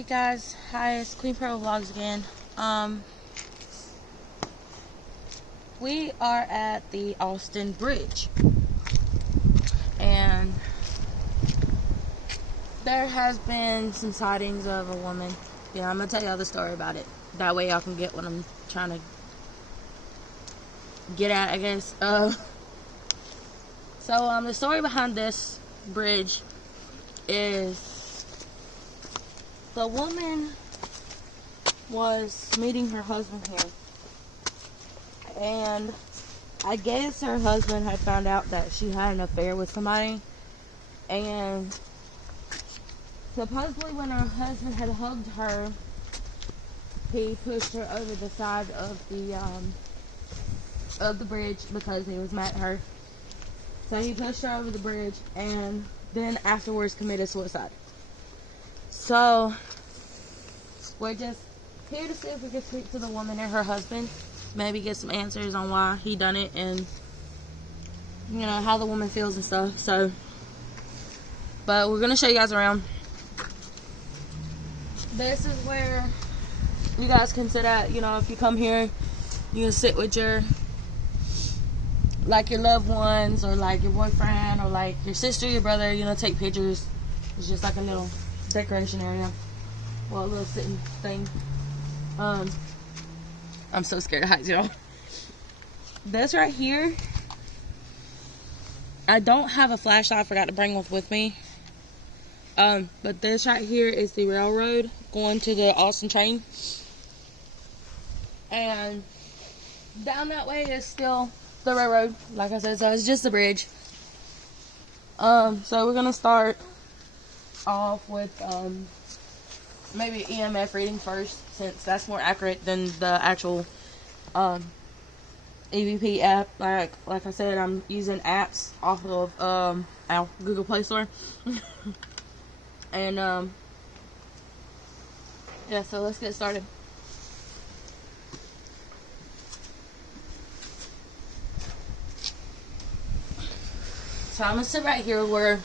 Hey guys, hi, it's Queen Pro Vlogs again. We are at the Alston Bridge, and there has been some sightings of a woman. I'm gonna tell y'all the story about it. That way y'all can get what I'm trying to get at, I guess. So the story behind this bridge is the woman was meeting her husband here, and I guess her husband had found out that she had an affair with somebody, and supposedly when her husband had hugged her, he pushed her over the side of the bridge because he was mad at her. So he pushed her over the bridge and then afterwards committed suicide. So we're just here to see if we can speak to the woman and her husband, maybe get some answers on why he done it and how the woman feels and stuff. But we're gonna show you guys around. This is where you guys can sit at. If you come here, you can sit with your loved ones, or your boyfriend, or your sister, your brother, take pictures. It's just like a little decoration area. Well, a little sitting thing. I'm so scared of heights, y'all. This right here, I don't have a flashlight. I forgot to bring one with me. But this right here is the railroad going to the Alston train. And down that way is still the railroad, like I said, so it's just a bridge. So we're gonna start off with maybe EMF reading first, since that's more accurate than the actual EVP app. Like I said, I'm using apps off of our Google Play Store. And yeah, so let's get started. So I'm gonna sit right here where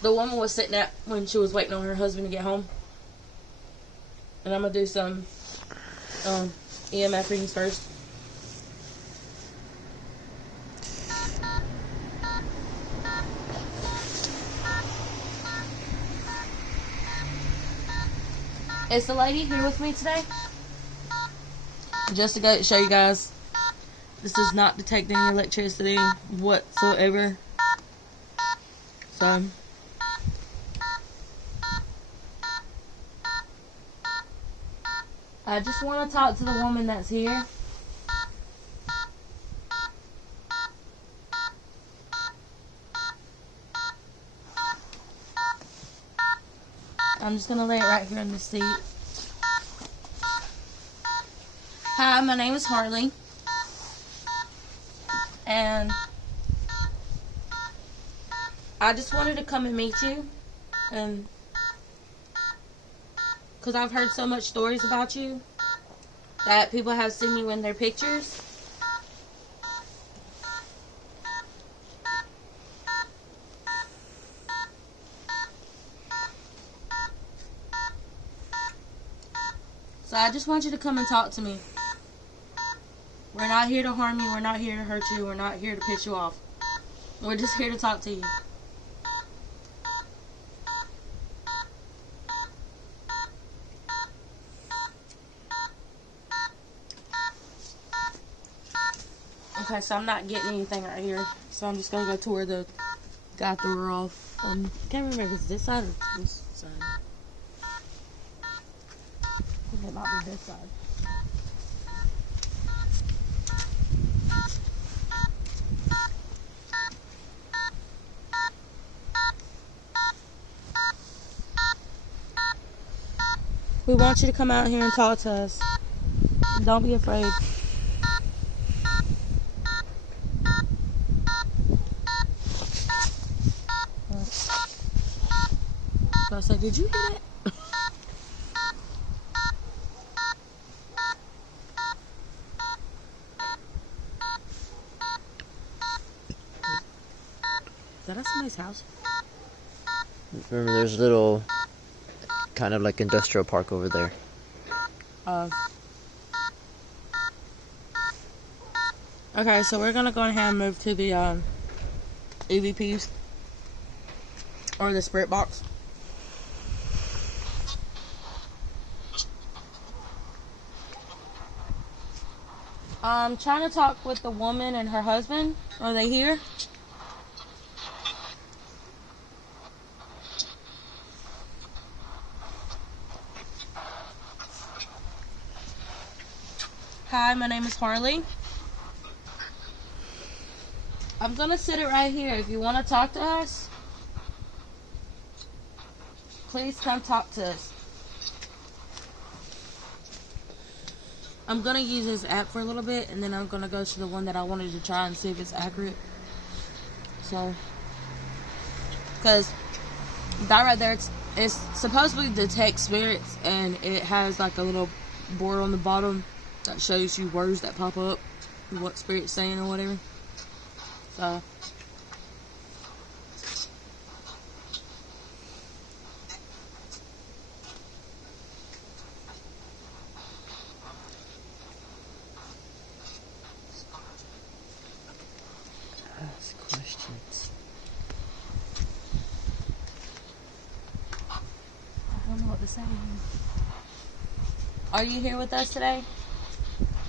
the woman was sitting at when she was waiting on her husband to get home. And I'm gonna do some EMF readings first. Is the lady here with me today? Just to go show you guys, this does not detect any electricity whatsoever. So I just want to talk to the woman that's here. I'm just going to lay it right here in the seat. Hi, my name is Harley. And I just wanted to come and meet you. And because I've heard so much stories about you that people have seen you in their pictures. So I just want you to come and talk to me. We're not here to harm you. We're not here to hurt you. We're not here to piss you off. We're just here to talk to you. Okay, so I'm not getting anything right here. So I'm just going to go to where the guy threw her off. I can't remember if it's this side or this side. I think it might be this side. We want you to come out here and talk to us. Don't be afraid. So I said, did you hear that? Is that at somebody's house? Remember, there's little kind of like industrial park over there. Okay, so we're gonna go ahead and move to the EVPs or the spirit box. I'm trying to talk with the woman and her husband. Are they here? Hi, my name is Harley. I'm gonna sit it right here. If you want to talk to us, please come talk to us. I'm gonna use this app for a little bit, and then I'm gonna go to the one that I wanted to try and see if it's accurate. So, because that right there, it's supposed to detect spirits, and it has like a little board on the bottom that shows you words that pop up, what spirit's saying or whatever. So. Ask questions. I don't know what to say. Are you here with us today?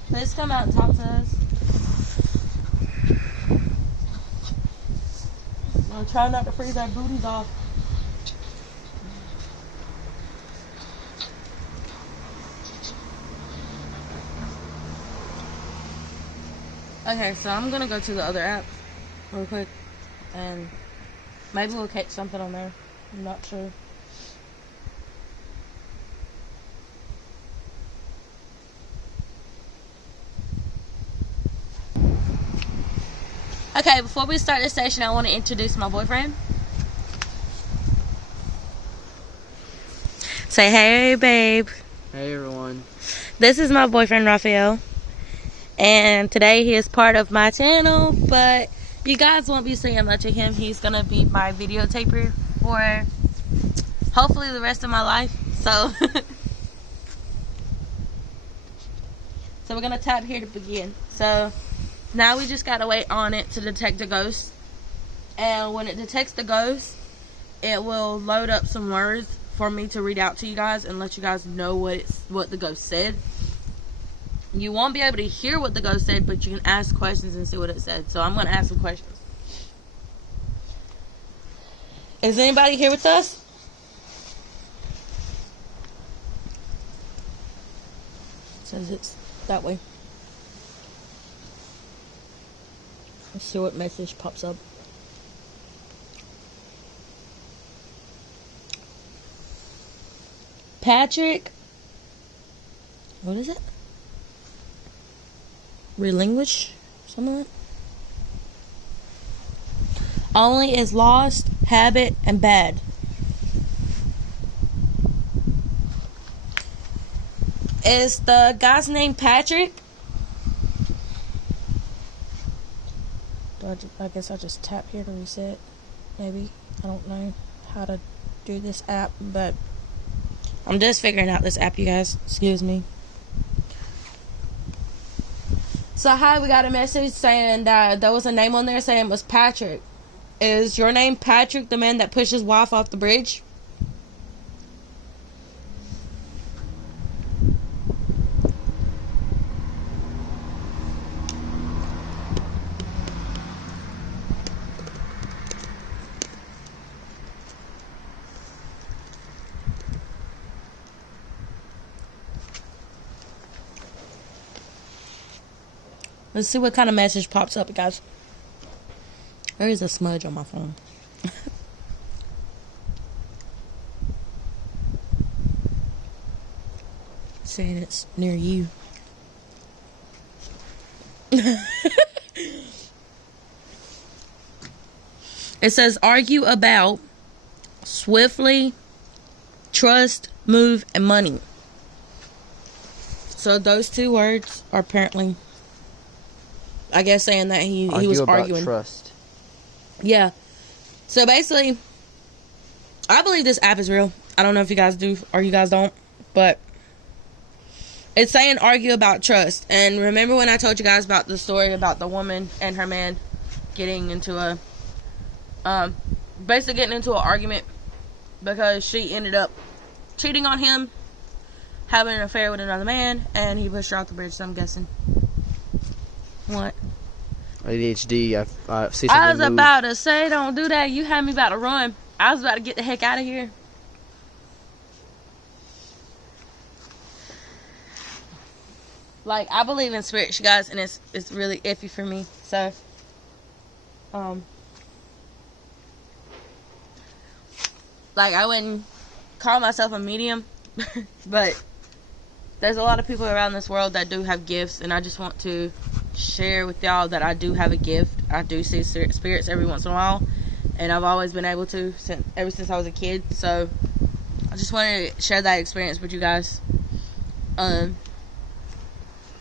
Please come out and talk to us. I'll try not to freeze our booties off. Okay, so I'm gonna go to the other app real quick, and maybe we'll catch something on there. I'm not sure. Okay, before we start this session, I want to introduce my boyfriend. Say hey, babe. Hey everyone. This is my boyfriend, Raphael. And today he is part of my channel, but you guys won't be seeing much of him. He's going to be my videotaper for hopefully the rest of my life. So, so we're going to tap here to begin. So, now we just got to wait on it to detect the ghost. And when it detects the ghost, it will load up some words for me to read out to you guys and let you guys know what the ghost said. You won't be able to hear what the ghost said, but you can ask questions and see what it said. So I'm going to ask some questions. Is anybody here with us? It says it's that way. Let's see what message pops up. Patrick. What is it? Relinquish? Something like that. Only is lost, habit, and bad. Is the guy's name Patrick? I guess I'll just tap here to reset. Maybe. I don't know how to do this app, but I'm just figuring out this app, you guys. Excuse me. So, hi, we got a message saying that there was a name on there saying it was Patrick. Is your name Patrick, the man that pushed his wife off the bridge? Let's see what kind of message pops up, guys. There is a smudge on my phone. Saying it's near you. It says argue about swiftly, trust, move, and money. So those two words are apparently, I guess, saying that he was arguing. Trust. Yeah. So basically, I believe this app is real. I don't know if you guys do or you guys don't, but it's saying argue about trust. And remember when I told you guys about the story about the woman and her man getting into a basically getting into an argument because she ended up cheating on him, having an affair with another man, and he pushed her off the bridge. So I'm guessing what? ADHD. I see something I was move. about to say, don't do that. You had me about to run. I was about to get the heck out of here. Like, I believe in spirits, you guys, and it's really iffy for me. So, like, I wouldn't call myself a medium, but there's a lot of people around this world that do have gifts, and I just want to share with y'all that I do have a gift. I do see spirits every once in a while, and I've always been able to ever since I was a kid. So I just wanted to share that experience with you guys.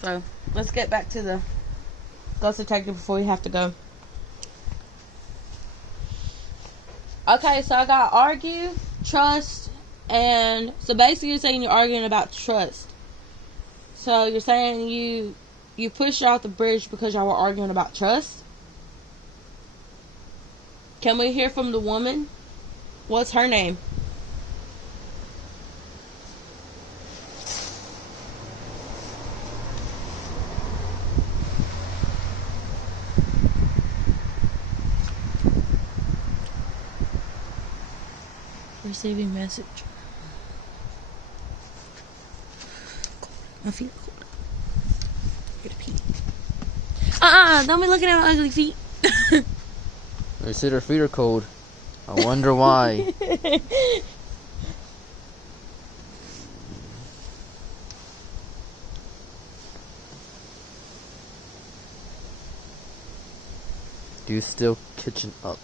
So let's get back to the ghost detective before we have to go. Okay, so I got argue, trust, and so basically you're saying you're arguing about trust. So you're saying you pushed her off the bridge because y'all were arguing about trust? Can we hear from the woman? What's her name? Receiving message. My feet are cold. Get a pee. Don't be looking at my ugly feet. They said her feet are cold. I wonder why. Do you still kitchen up?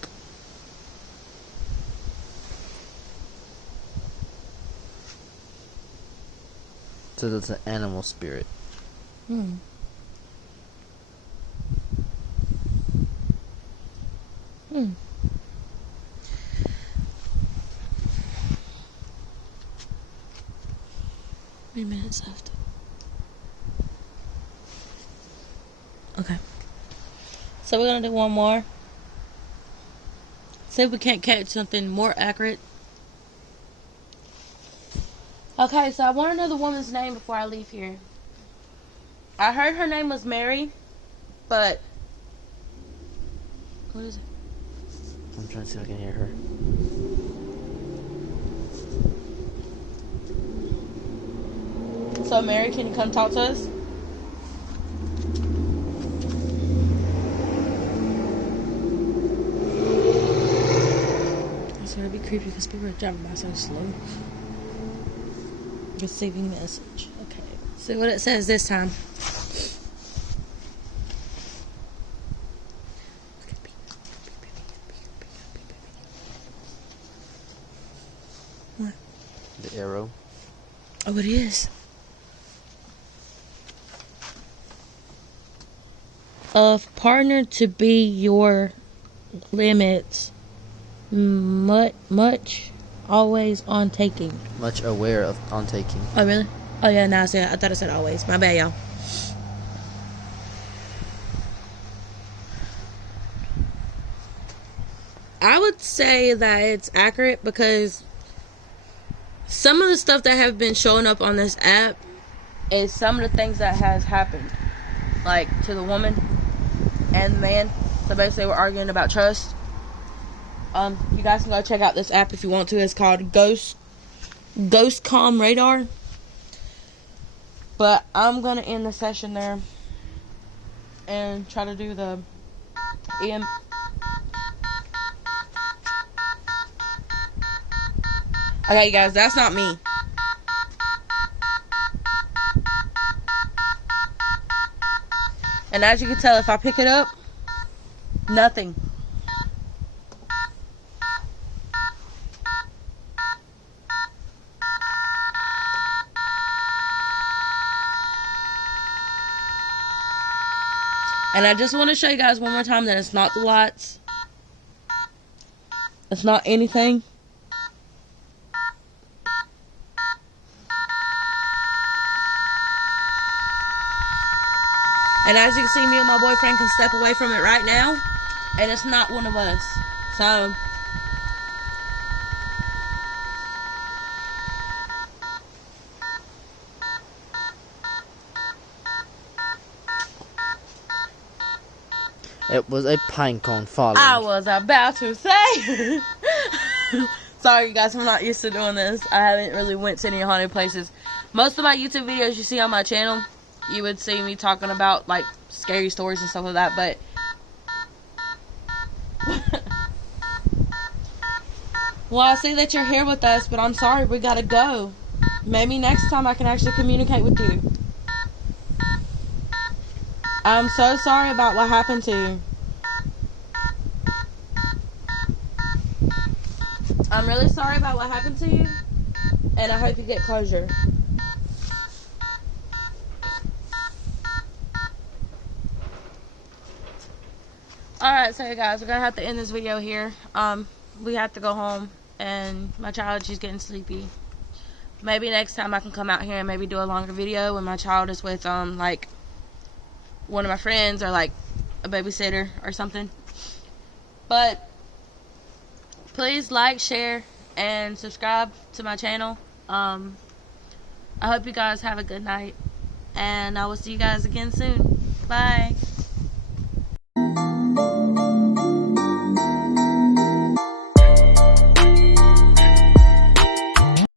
So that's an animal spirit. Hmm. Hmm. 3 minutes left. Okay. So we're gonna do one more. See if we can't catch something more accurate. Okay, so I want to know the woman's name before I leave here. I heard her name was Mary, but what is it? I'm trying to see if I can hear her. So Mary, can you come talk to us? It's gonna be creepy because people are driving by so slow. Receiving message. Okay. See what it says this time. What? The arrow. Oh, it is. Of partner to be your limits. Much always on taking. Much aware of on taking. Oh, really? Oh, yeah, now I thought I said always. My bad, y'all. I would say that it's accurate because some of the stuff that have been showing up on this app is some of the things that has happened. Like, to the woman and the man. So basically, we're arguing about trust. You guys can go check out this app if you want to. It's called Ghost Com Radar. But I'm gonna end the session there and try to do the EM. Okay, guys, that's not me. And as you can tell, if I pick it up, nothing. And I just want to show you guys one more time that it's not the lights. It's not anything. And as you can see, me and my boyfriend can step away from it right now, and it's not one of us. So It was a pine cone falling. I was about to say. Sorry, you guys, I'm not used to doing this. I haven't really went to any haunted places. Most of my YouTube videos you see on my channel, you would see me talking about like scary stories and stuff like that, but well, I see that you're here with us, but I'm sorry, we gotta go. Maybe next time I can actually communicate with you. I'm so sorry about what happened to you. I'm really sorry about what happened to you, and I hope you get closure. Alright, so you guys, we're gonna have to end this video here. We have to go home, and my child, she's getting sleepy. Maybe next time I can come out here and maybe do a longer video when my child is with like one of my friends or like a babysitter or something. But please like, share, and subscribe to my channel. I hope you guys have a good night, and I will see you guys again soon. Bye.